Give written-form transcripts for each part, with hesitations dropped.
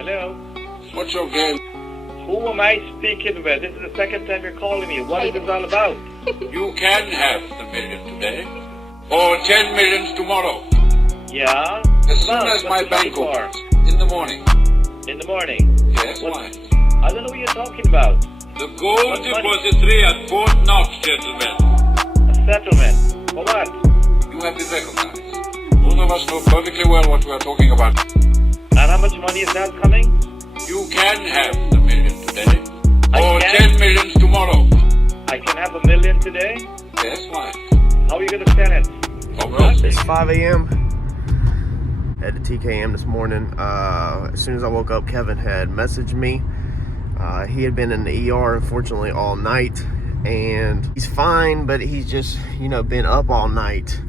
Hello? What's your game? Who am I speaking with? This is the second time you're calling me. What is this all about? You can have the million today, or 10 millions tomorrow. Yeah? As soon as my bank opens. In the morning. In the morning? Yes, why? I don't know what you're talking about. The gold depository at Fort Knox, gentlemen. A settlement? For what? You have been recognized. Both of us know perfectly well what we are talking about. And how much money is that coming? You can have the million today, or I can? 10 millions tomorrow. I can have $1 million today? Yes, why? How are you going to spend it? Well, it's 5 a.m. At the TKM this morning. As soon as I woke up, Kevin had messaged me. He had been in the ER, unfortunately, all night. And he's fine, but he's just, been up all night.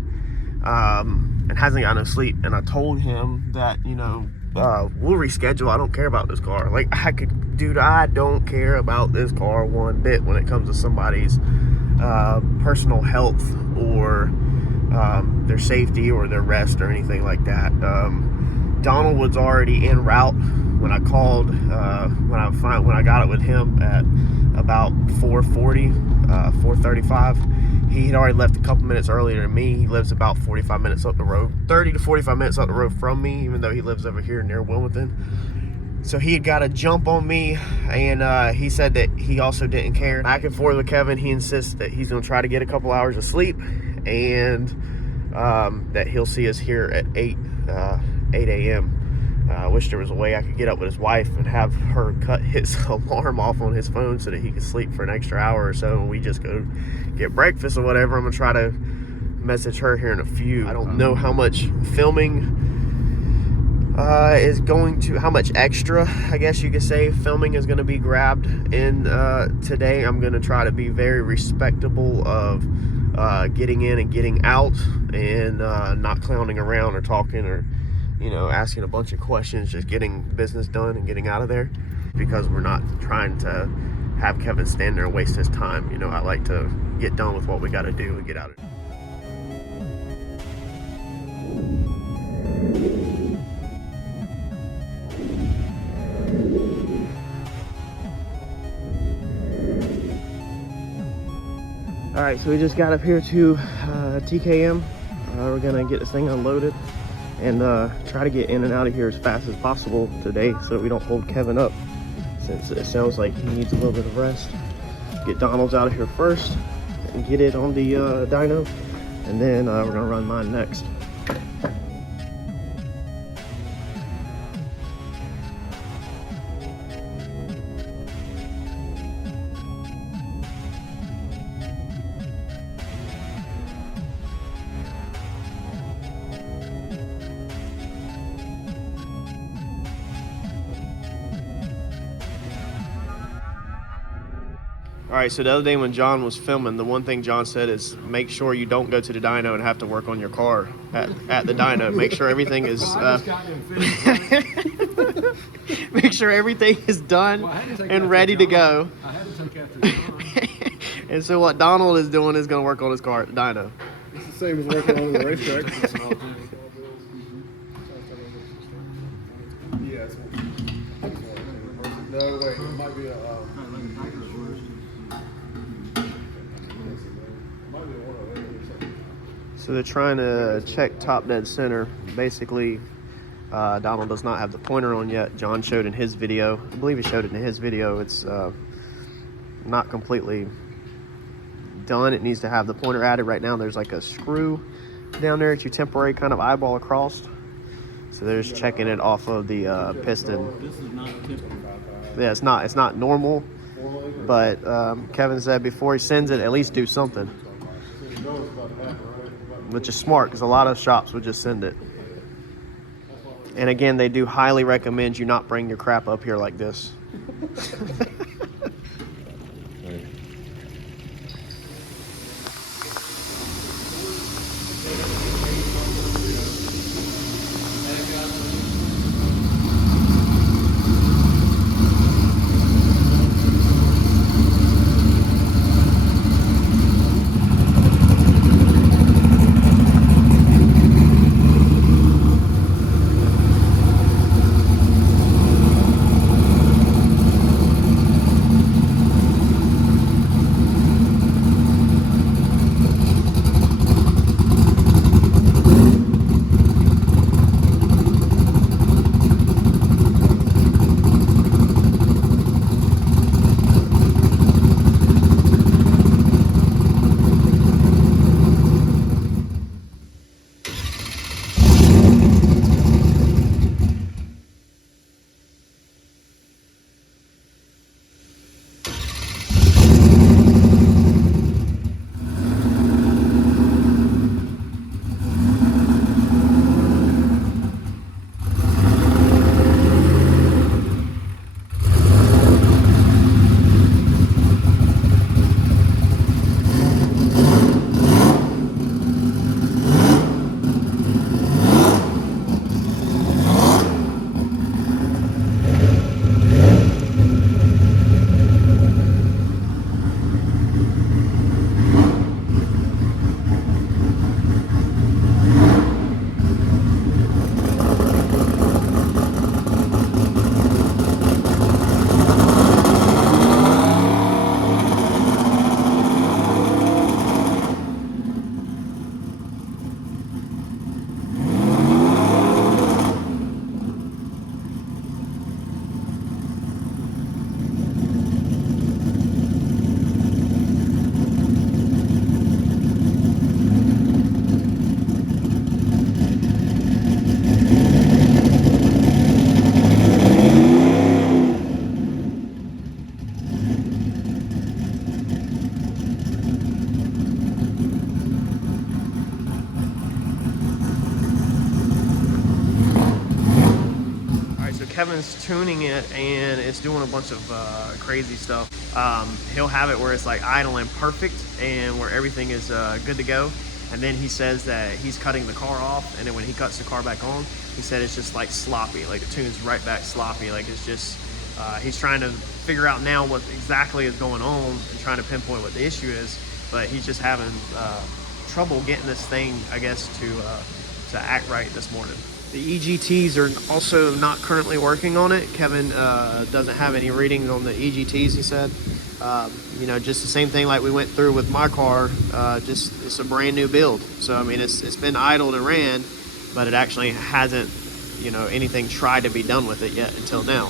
And hasn't got no sleep. And I told him that, we'll reschedule. I don't care about this car. Like, I don't care about this car one bit when it comes to somebody's personal health or their safety or their rest or anything like that. Donald was already en route when I called, when I got it with him at about 4:35. He had already left a couple minutes earlier than me. He lives about 45 minutes up the road, 30 to 45 minutes up the road from me, even though he lives over here near Wilmington. So he had got a jump on me, and he said that he also didn't care. Back and forth with Kevin, he insists that he's going to try to get a couple hours of sleep, and that he'll see us here at 8 a.m. I wish there was a way I could get up with his wife and have her cut his alarm off on his phone so that he could sleep for an extra hour or so, and we just go get breakfast or whatever. I'm going to try to message her here in a few. I don't know how much filming how much extra, I guess you could say, filming is going to be grabbed in today. I'm going to try to be very respectable of getting in and getting out, and not clowning around or talking or asking a bunch of questions, just getting business done and getting out of there, because we're not trying to have Kevin stand there and waste his time. I like to get done with what we got to do and get out of it. All right, so we just got up here to TKM. We're gonna get this thing unloaded and try to get in and out of here as fast as possible today so that we don't hold Kevin up, since it sounds like he needs a little bit of rest. Get Donald's out of here first and get it on the dyno, and then we're gonna run mine next. All right, so the other day when John was filming, the one thing John said is make sure you don't go to the dyno and have to work on your car at the dyno. Make sure everything is make sure everything is done and ready to go. I had to take after John. And so what Donald is doing is going to work on his car at the dyno. It's the same as working on the racetrack. Yeah, no, wait, it might be a... So they're trying to check top dead center. Basically, Donald does not have the pointer on yet. John showed in his video. I believe he showed it in his video. It's not completely done. It needs to have the pointer added. Right now there's like a screw down there that you temporarily kind of eyeball across. So they're just checking it off of the piston. This is not typical. Yeah, it's not normal. But Kevin said before he sends it, at least do something. Which is smart, because a lot of shops would just send it. And again, they do highly recommend you not bring your crap up here like this. tuning it and it's doing a bunch of crazy stuff. He'll have it where it's like idling perfect and where everything is good to go. And then he says that he's cutting the car off, and then when he cuts the car back on, he said it's just like sloppy, like the tune's right back sloppy. Like it's just, he's trying to figure out now what exactly is going on and trying to pinpoint what the issue is, but he's just having trouble getting this thing, I guess, to act right this morning. The EGTs are also not currently working on it. Kevin doesn't have any readings on the EGTs, he said. You know, just the same thing like we went through with my car, just it's a brand new build. So, I mean, it's been idled and ran, but it actually hasn't, you know, anything tried to be done with it yet until now.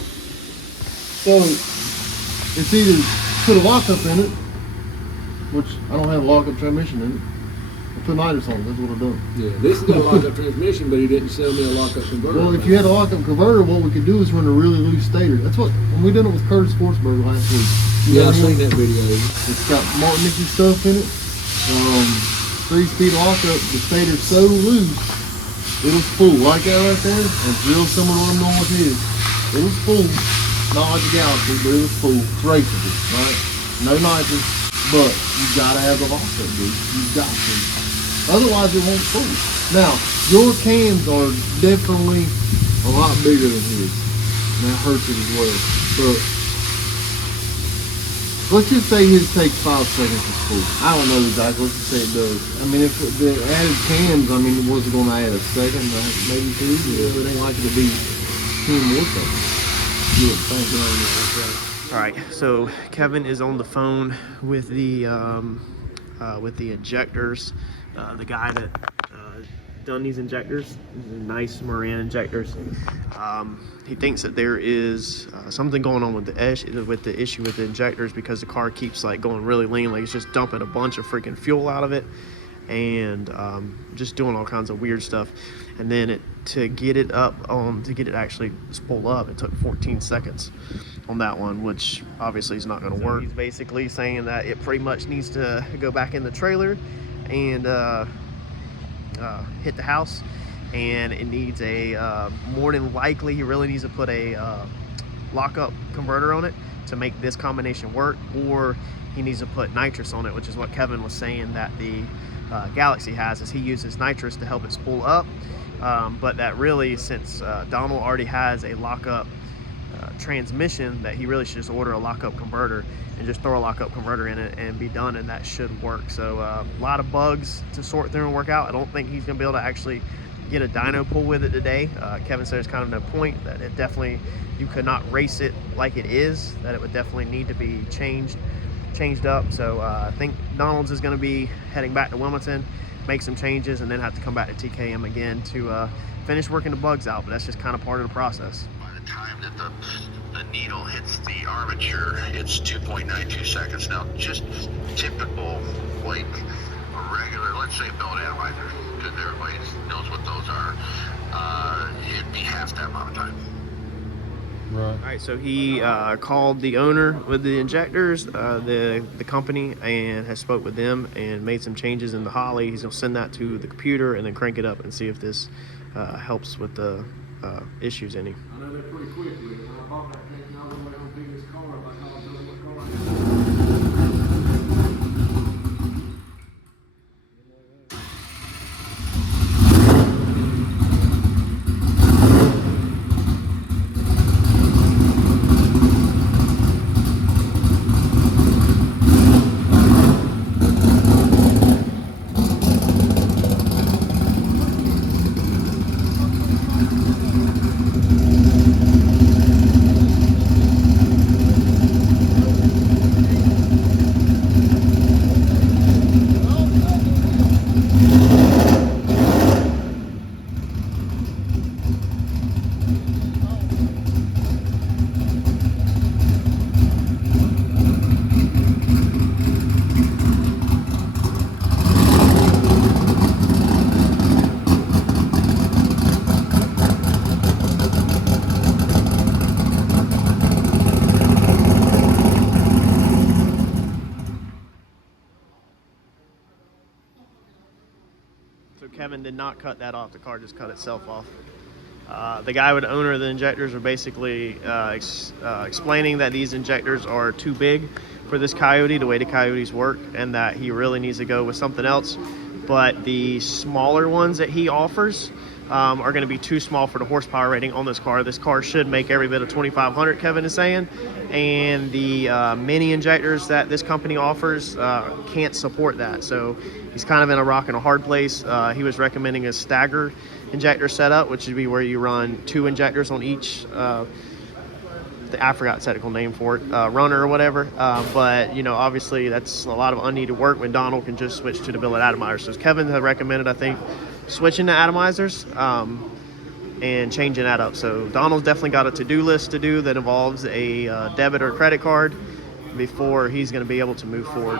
So it's either put a lockup in it, which I don't have a lockup transmission in it, or put nitrous on it. That's what I've done. Yeah, this has got a lockup transmission, but he didn't sell me a lockup converter. Well, if you had a lockup converter, what we could do is run a really loose stator. That's what, when we did it with Curtis Sportsburg last week. Yeah, I've seen that video. It's got Martin Nicky stuff in it. 3-speed lockup. The stator's so loose, it was full. Like that right there, that's real similar to what I'm doing with his. It was full. Not like the Galaxy, but it was full. It's raceable, right? No nitrous, but you gotta have the lockup, dude. You got to. Otherwise, it won't fool. Now, your cans are definitely a lot bigger than his, and that hurts it as well. But let's just say his takes 5 seconds to spool. I don't know exactly. Let's just say it does. I mean, if the added cans, I mean, was it going to add a second, maybe 2? Yeah, it ain't likely to be 10 more seconds. You would think. All right, so Kevin is on the phone with the injectors. The guy that done these injectors, nice Moran injectors. He thinks that there is something going on with the issue with the injectors, because the car keeps like going really lean, like it's just dumping a bunch of freaking fuel out of it, and just doing all kinds of weird stuff. And then to get it actually spool up, it took 14 seconds on that one, which obviously is not going to work. He's basically saying that it pretty much needs to go back in the trailer and hit the house, and it needs a more than likely he really needs to put a lockup converter on it to make this combination work, or he needs to put nitrous on it, which is what Kevin was saying that the Galaxy has, is he uses nitrous to help it spool up, but that really, since Donald already has a lockup transmission, that he really should just order a lockup converter and just throw a lockup converter in it and be done, and that should work. So a lot of bugs to sort through and work out. I don't think he's gonna be able to actually get a dyno pull with it today. Kevin said there's kind of no point, that it definitely, you could not race it like it is, that it would definitely need to be changed up. So I think Donald's is going to be heading back to Wilmington, make some changes, and then have to come back to TKM again to finish working the bugs out. But that's just kind of part of the process. By the time that the needle hits the armature, it's 2.92 seconds. Now, just typical, like a regular, let's say belt analyzer, because everybody knows what those are, it'd be half that amount of time. Right. All right, so he called the owner with the injectors, the company, and has spoke with them and made some changes in the Holly. He's gonna send that to the computer and then crank it up and see if this helps with the issues any. I know they're pretty quick with it. When I bought that thing, I was going to pick this car up. I thought I was doing what car I had. So Kevin did not cut that off. The car just cut itself off. The guy with the owner of the injectors are basically explaining that these injectors are too big for this Coyote, the way the Coyotes work, and that he really needs to go with something else. But the smaller ones that he offers are going to be too small for the horsepower rating on this car. This car should make every bit of 2,500, Kevin is saying, and the mini injectors that this company offers can't support that. So he's kind of in a rock and a hard place. He was recommending a stagger injector setup, which would be where you run 2 injectors on each I forgot the technical name for it, runner or whatever, but you know, obviously that's a lot of unneeded work when Donald can just switch to the billet atomizer. So Kevin had recommended, I think, switching to atomizers and changing that up. So Donald's definitely got a to-do list to do that involves a debit or credit card before he's going to be able to move forward.